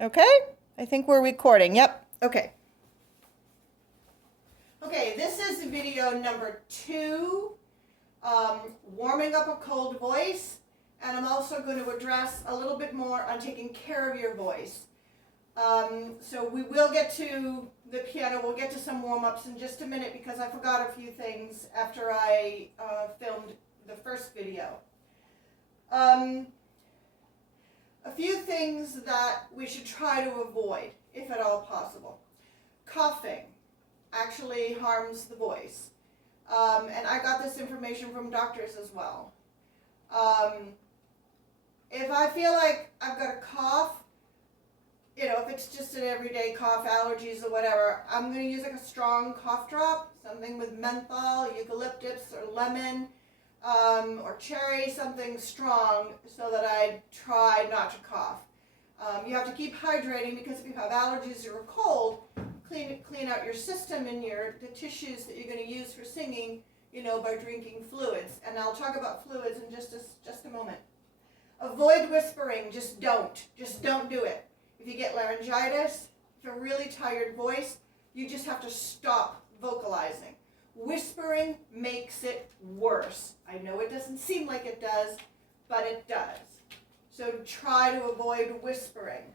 Okay, I think we're recording. Yep. Okay. Okay, this is video number 2, warming up a cold voice, and I'm also going to address a little bit more on taking care of your voice. So we will get to the piano, we'll get to some warm-ups in just a minute because I forgot a few things after I filmed the first video. A few things that we should try to avoid, if at all possible. Coughing actually harms the voice. And I got this information from doctors as well. If I feel like I've got a cough, if it's just an everyday cough, allergies or whatever, I'm going to use like a strong cough drop, something with menthol, eucalyptus, or lemon, or cherry, something strong, so that I try not to cough. You have to keep hydrating because if you have allergies or a cold, clean out your system and the tissues that you're going to use for singing, by drinking fluids. And I'll talk about fluids in just a moment. Avoid whispering. Just don't do it. If you get laryngitis, if you have a really tired voice, you just have to stop vocalizing. Whispering makes it worse. I know it doesn't seem like it does, but it does. So try to avoid whispering.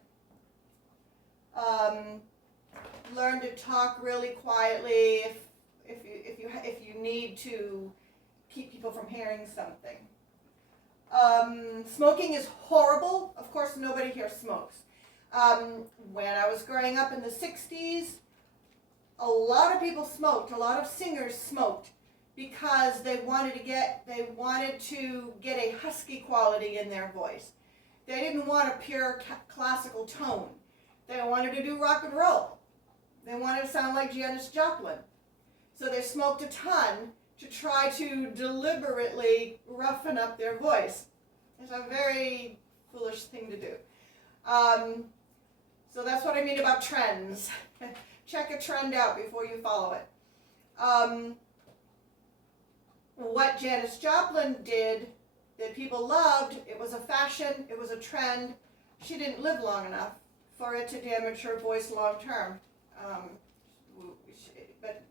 Learn to talk really quietly if you need to keep people from hearing something. Smoking is horrible. Of course, nobody here smokes. When I was growing up in the 60s, a lot of people smoked. A lot of singers smoked because they wanted to get a husky quality in their voice. They didn't want a pure classical tone. They wanted to do rock and roll. They wanted to sound like Janis Joplin. So they smoked a ton to try to deliberately roughen up their voice. It's a very foolish thing to do. So that's what I mean about trends. Check a trend out before you follow it. What Janis Joplin did that people loved, it was a fashion, it was a trend. She didn't live long enough for it to damage her voice long term. But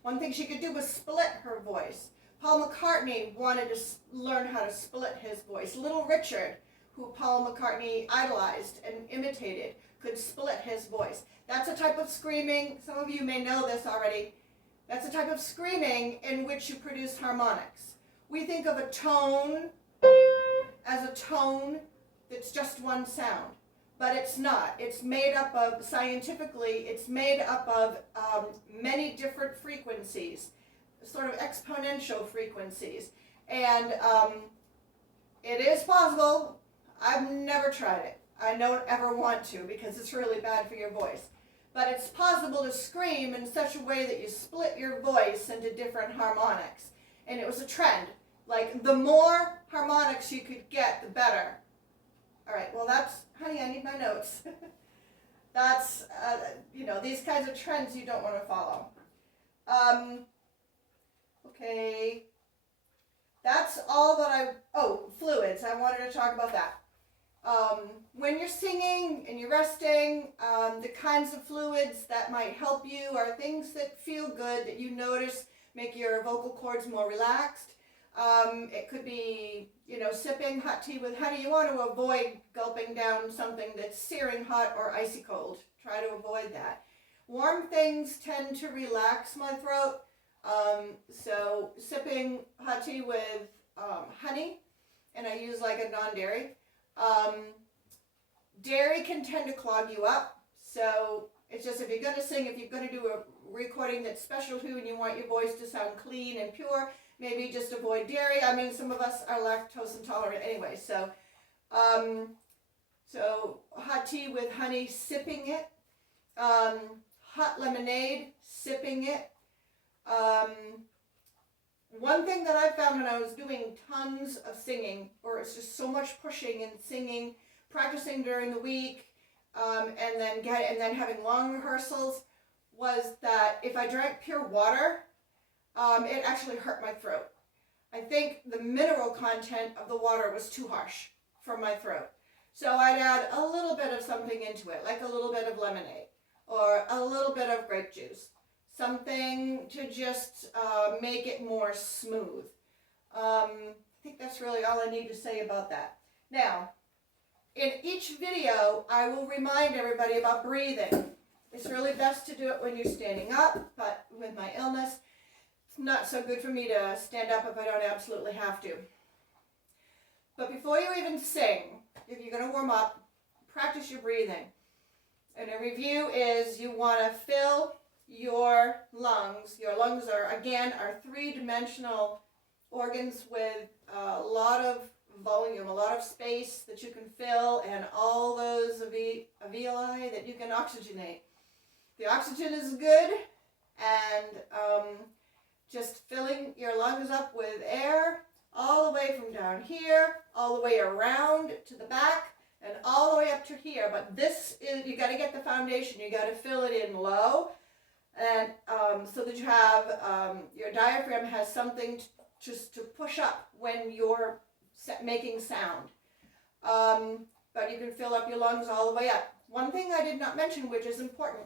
one thing she could do was split her voice. Paul McCartney wanted to learn how to split his voice. Little Richard, who Paul McCartney idolized and imitated, could split his voice. That's a type of screaming, some of you may know this already, that's a type of screaming in which you produce harmonics. We think of a tone as a tone that's just one sound, but it's not. It's made up of, scientifically, it's made up of many different frequencies, sort of exponential frequencies. And it is possible. I've never tried it. I don't ever want to because it's really bad for your voice. But it's possible to scream in such a way that you split your voice into different harmonics. And it was a trend. Like, the more harmonics you could get, the better. All right, well, honey, I need my notes. That's, these kinds of trends you don't want to follow. Okay. That's all that fluids. I wanted to talk about that. When you're singing and you're resting, the kinds of fluids that might help you are things that feel good, that you notice make your vocal cords more relaxed. It could be, sipping hot tea with honey. You want to avoid gulping down something that's searing hot or icy cold. Try to avoid that. Warm things tend to relax my throat. So sipping hot tea with honey, and I use like a non-dairy. Dairy can tend to clog you up, so it's just if you're going to sing, if you're going to do a recording that's special to you and you want your voice to sound clean and pure, maybe just avoid dairy. I mean, some of us are lactose intolerant anyway, so hot tea with honey, sipping it, hot lemonade, sipping it. One thing that I found when I was doing tons of singing, or it's just so much pushing and singing, practicing during the week, and then having long rehearsals, was that if I drank pure water, it actually hurt my throat. I think the mineral content of the water was too harsh for my throat. So I'd add a little bit of something into it, like a little bit of lemonade or a little bit of grape juice. Something to just make it more smooth. I think that's really all I need to say about that. Now, in each video, I will remind everybody about breathing. It's really best to do it when you're standing up, but with my illness, it's not so good for me to stand up if I don't absolutely have to. But before you even sing, if you're going to warm up, practice your breathing. And a review is you want to fill your lungs. Your lungs are, again, are three-dimensional organs with a lot of volume, a lot of space that you can fill, and all those alveoli that you can oxygenate. The oxygen is good, and just filling your lungs up with air all the way from down here, all the way around to the back, and all the way up to here. But this is, you got to get the foundation. You got to fill it in low, and so that you have your diaphragm has something just to push up when you're making sound. But you can fill up your lungs all the way up. One thing I did not mention, which is important,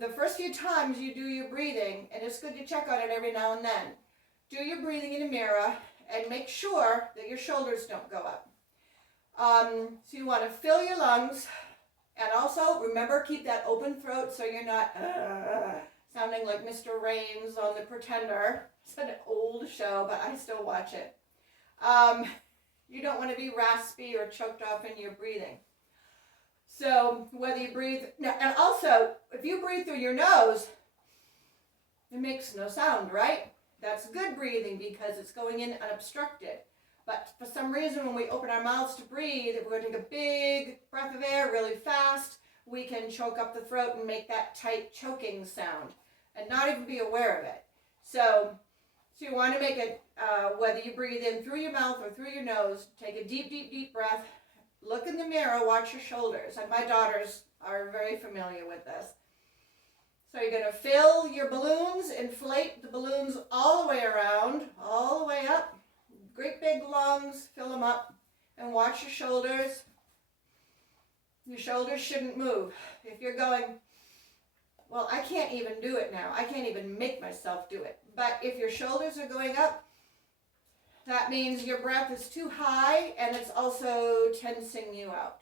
the first few times you do your breathing, and it's good to check on it every now and then, do your breathing in a mirror and make sure that your shoulders don't go up. So you want to fill your lungs, and also remember, keep that open throat so you're not sounding like Mr. Raines on The Pretender. It's an old show, but I still watch it. You don't want to be raspy or choked off in your breathing. So whether you breathe, now, and also if you breathe through your nose, it makes no sound, right? That's good breathing because it's going in unobstructed. But for some reason, when we open our mouths to breathe, if we're going to take a big breath of air really fast, we can choke up the throat and make that tight choking sound and not even be aware of it. So you want to make it, whether you breathe in through your mouth or through your nose, take a deep, deep, deep breath, look in the mirror, watch your shoulders. And my daughters are very familiar with this. So you're going to fill your balloons, inflate the balloons all the way around, all the way up. Great big lungs, fill them up, and watch your shoulders. Your shoulders shouldn't move. If you're going, well, I can't even do it now. I can't even make myself do it. But if your shoulders are going up, that means your breath is too high, and it's also tensing you out.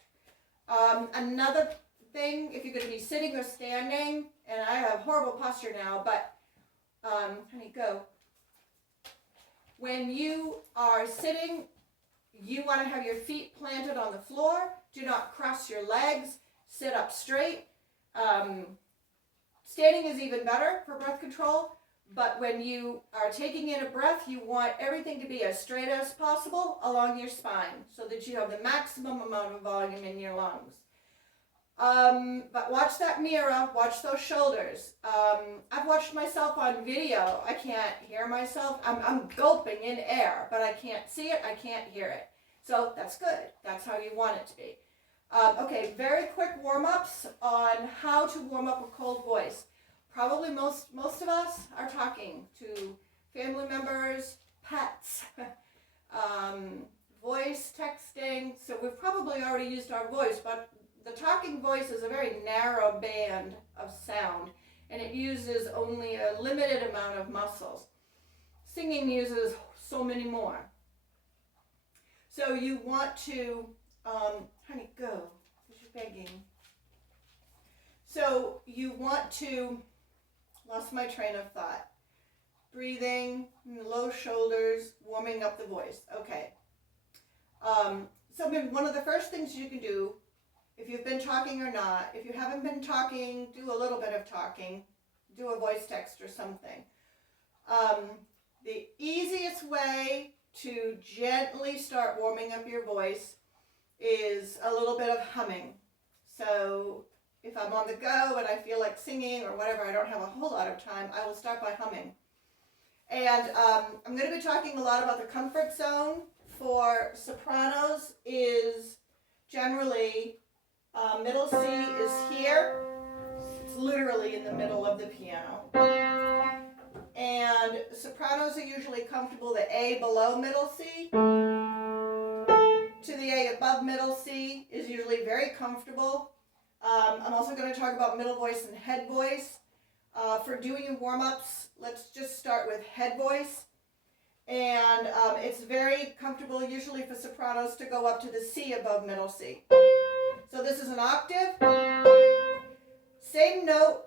Another thing, if you're going to be sitting or standing, and I have horrible posture now, but, honey, go. When you are sitting, you want to have your feet planted on the floor. Do not cross your legs. Sit up straight. Standing is even better for breath control, but when you are taking in a breath, you want everything to be as straight as possible along your spine so that you have the maximum amount of volume in your lungs. But watch that mirror, watch those shoulders. I've watched myself on video. I can't hear myself. I'm gulping in air, but I can't see it, I can't hear it. So that's good. That's how you want it to be. Okay, very quick warm-ups on how to warm up a cold voice. Probably most of us are talking to family members, pets, voice texting. So we've probably already used our voice, but the talking voice is a very narrow band of sound, and it uses only a limited amount of muscles. Singing uses so many more. So you want to, honey, go, because you're begging. So you want to, lost my train of thought. Breathing, low shoulders, warming up the voice. Okay. So one of the first things you can do, if you've been talking or not, if you haven't been talking, do a little bit of talking, do a voice text or something. The easiest way to gently start warming up your voice is a little bit of humming. So if I'm on the go and I feel like singing or whatever, I don't have a whole lot of time, I will start by humming. And I'm going to be talking a lot about the comfort zone. For sopranos is generally middle C is here. It's literally in the middle of the piano. And sopranos are usually comfortable the A below middle C. to the A above middle C is usually very comfortable. I'm also going to talk about middle voice and head voice. For doing warm-ups, let's just start with head voice. And it's very comfortable usually for sopranos to go up to the C above middle C. So this is an octave. Same note.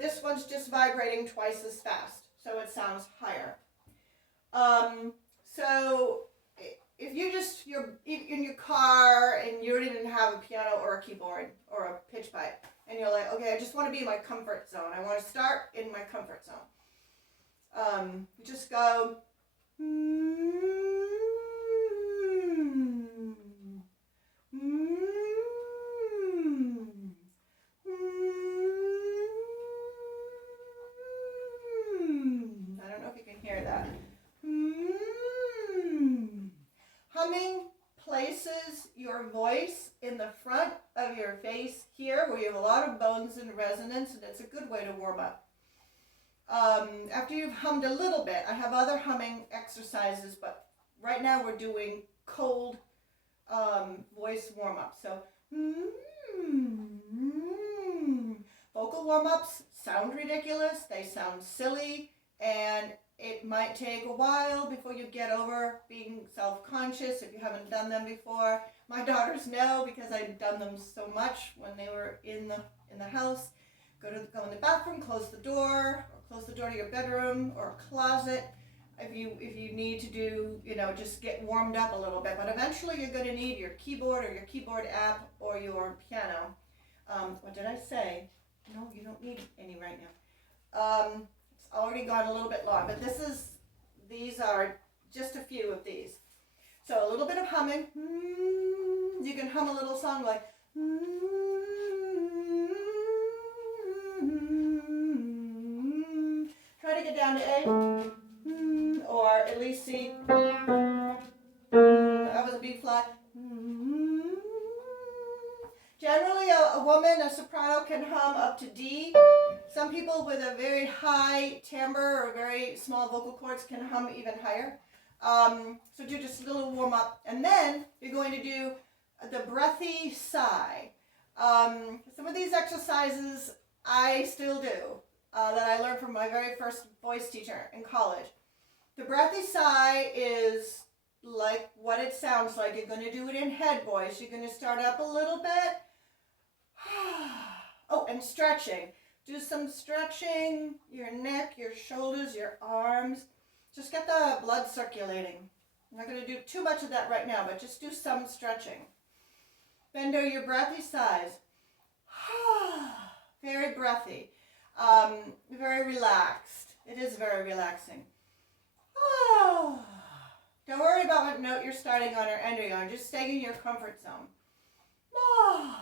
This one's just vibrating twice as fast, so it sounds higher. So if you're in your car and you didn't have a piano or a keyboard or a pitch pipe, and you're like, okay, I just want to be in my comfort zone. I want to start in my comfort zone. You just go. I don't know if you can hear that. Humming places your voice in the front of your face here, where you have a lot of bones in resonance, and it's a good way to warm up. After you've hummed a little bit, I have other humming exercises, but right now we're doing cold voice warm-up. So, vocal warm-ups sound ridiculous, they sound silly, and it might take a while before you get over being self-conscious if you haven't done them before. My daughters know because I've done them so much when they were in the house. Go in the bathroom, close the door to your bedroom or a closet if you need to do, just get warmed up a little bit. But eventually you're going to need your keyboard or your keyboard app or your piano. What did I say? No, you don't need any right now. It's already gone a little bit long, but these are just a few of these. So a little bit of humming. You can hum a little song like try to get down to A, or at least C. That was a B flat. Generally, a woman, a soprano, can hum up to D. Some people with a very high timbre or very small vocal cords can hum even higher. So do just a little warm up, and then you're going to do the breathy sigh. Some of these exercises I still do. That I learned from my very first voice teacher in college. The breathy sigh is like what it sounds like. You're going to do it in head voice. You're going to start up a little bit. Oh, and stretching. Do some stretching, your neck, your shoulders, your arms. Just get the blood circulating. I'm not going to do too much of that right now, but just do some stretching. Then do your breathy sighs. Very breathy. Very relaxed. It is very relaxing. Oh. Don't worry about what note you're starting on or ending on. Just stay in your comfort zone. Oh.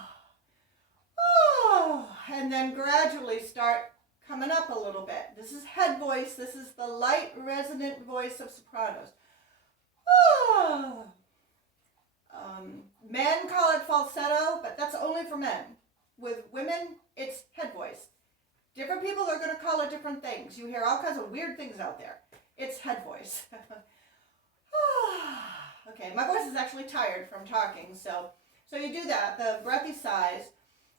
Oh. And then gradually start coming up a little bit. This is head voice. This is the light, resonant voice of sopranos. Oh. Men call it falsetto, but that's only for men. With women, it's head voice. Different people are going to call it different things. You hear all kinds of weird things out there. It's head voice. Okay, my voice is actually tired from talking, so you do that, the breathy sighs.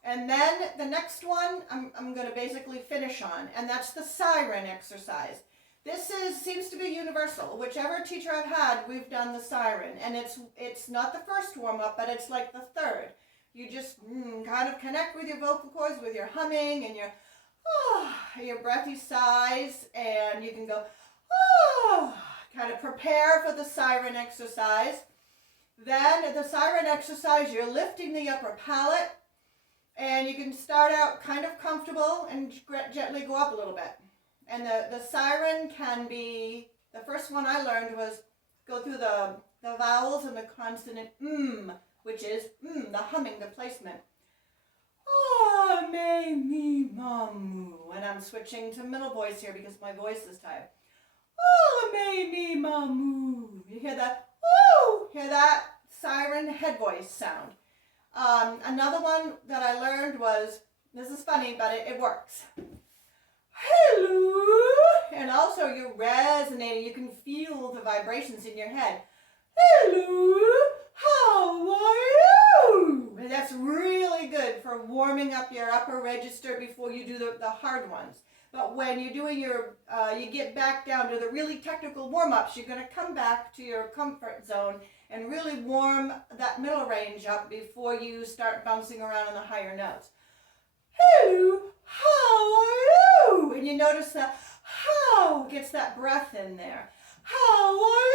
And then the next one I'm going to basically finish on, and that's the siren exercise. This seems to be universal. Whichever teacher I've had, we've done the siren, and it's not the first warm-up, but it's like the third. You just kind of connect with your vocal cords, with your humming and your breathy sighs, and you can go, kind of prepare for the siren exercise. Then the siren exercise, you're lifting the upper palate, and you can start out kind of comfortable and gently go up a little bit. And the siren can be, the first one I learned was go through the vowels and the consonant which is the humming, the placement. Oh, me, me, mamu. And I'm switching to middle voice here because my voice is tired. Oh, me, me, mamu. You hear that? Oh, hear that siren head voice sound. Another one that I learned was, this is funny, but it works. Hello. And also you're resonating. You can feel the vibrations in your head. hello, how are you? And that's really good for warming up your upper register before you do the hard ones. But when you're doing your, you get back down to the really technical warm-ups, you're going to come back to your comfort zone and really warm that middle range up before you start bouncing around in the higher notes. Hello, how are you? And you notice that how gets that breath in there. How are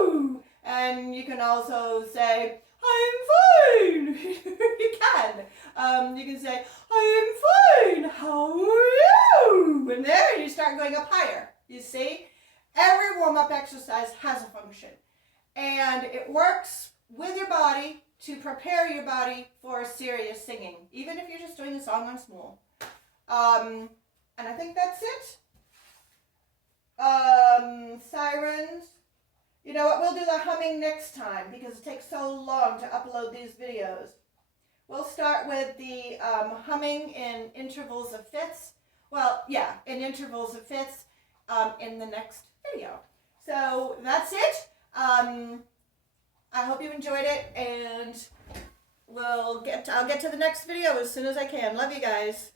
you? And you can also say, I'm fine. You can. You can say, I am fine. How are you? And there you start going up higher. You see? Every warm-up exercise has a function. And it works with your body to prepare your body for serious singing, even if you're just doing a song on small. And I think that's it. Sirens. You know what, we'll do the humming next time because it takes so long to upload these videos. We'll start with the humming in intervals of fifths. Well, yeah, in intervals of fifths in the next video. So that's it. I hope you enjoyed it, and I'll get to the next video as soon as I can. Love you guys.